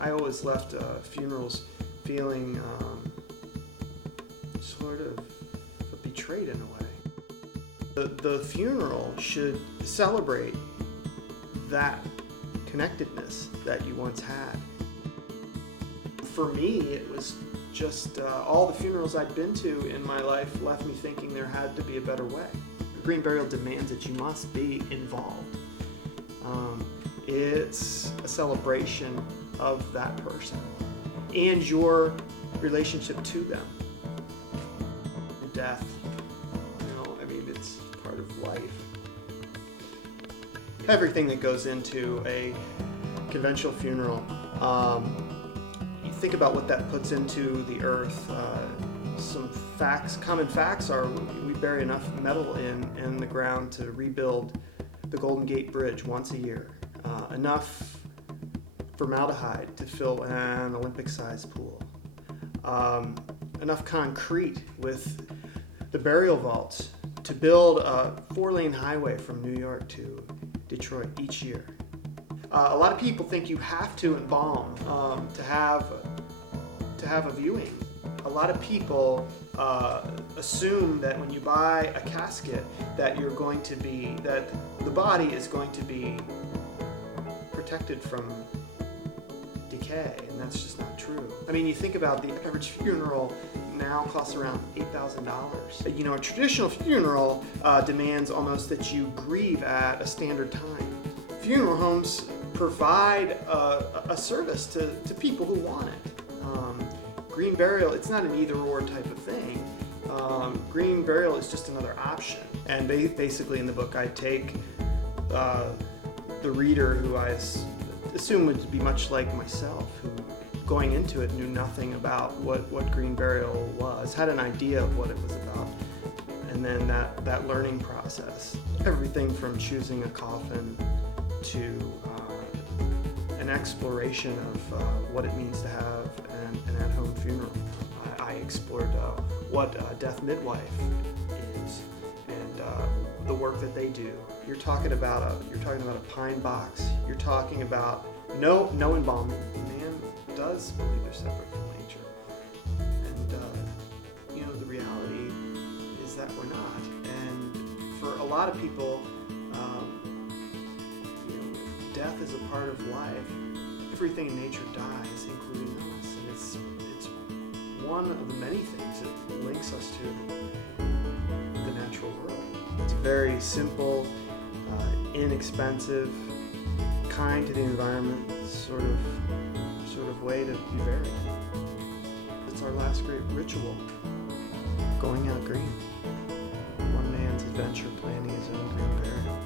I always left funerals feeling sort of betrayed in a way. The funeral should celebrate that connectedness that you once had. For me, it was just all the funerals I'd been to in my life left me thinking there had to be a better way. Green burial demands that you must be involved. It's a celebration of that person and your relationship to them. Death, it's part of life. Everything that goes into a conventional funeral, you think about what that puts into the earth. Some facts, common facts are we bury enough metal in the ground to rebuild the Golden Gate Bridge once a year. Enough formaldehyde to fill an Olympic-sized pool. Enough concrete with the burial vaults to build a 4-lane highway from New York to Detroit each year. A lot of people think you have to embalm to have a viewing. A lot of people assume that when you buy a casket that the body is going to be protected from decay, and that's just not true. You think about the average funeral now costs around $8,000. A traditional funeral demands almost that you grieve at a standard time. Funeral homes provide a service to people who want it. Green burial, it's not an either-or type of thing. Green burial is just another option. And basically in the book I take the reader, who I assume would be much like myself, who going into it knew nothing about what green burial was, had an idea of what it was about, and then that learning process. Everything from choosing a coffin to an exploration of what it means to have an at-home funeral. I explored what a death midwife is and the work that they do. You're talking about a pine box. You're talking about no embalming. Man does believe they're separate from nature, and the reality is that we're not. And for a lot of people, death is a part of life. Everything in nature dies, including us, and it's one of the many things that links us to the natural world. It's a very simple, inexpensive, kind to the environment sort of way to be buried. It's our last great ritual, going out green. One man's adventure planning his own green burial.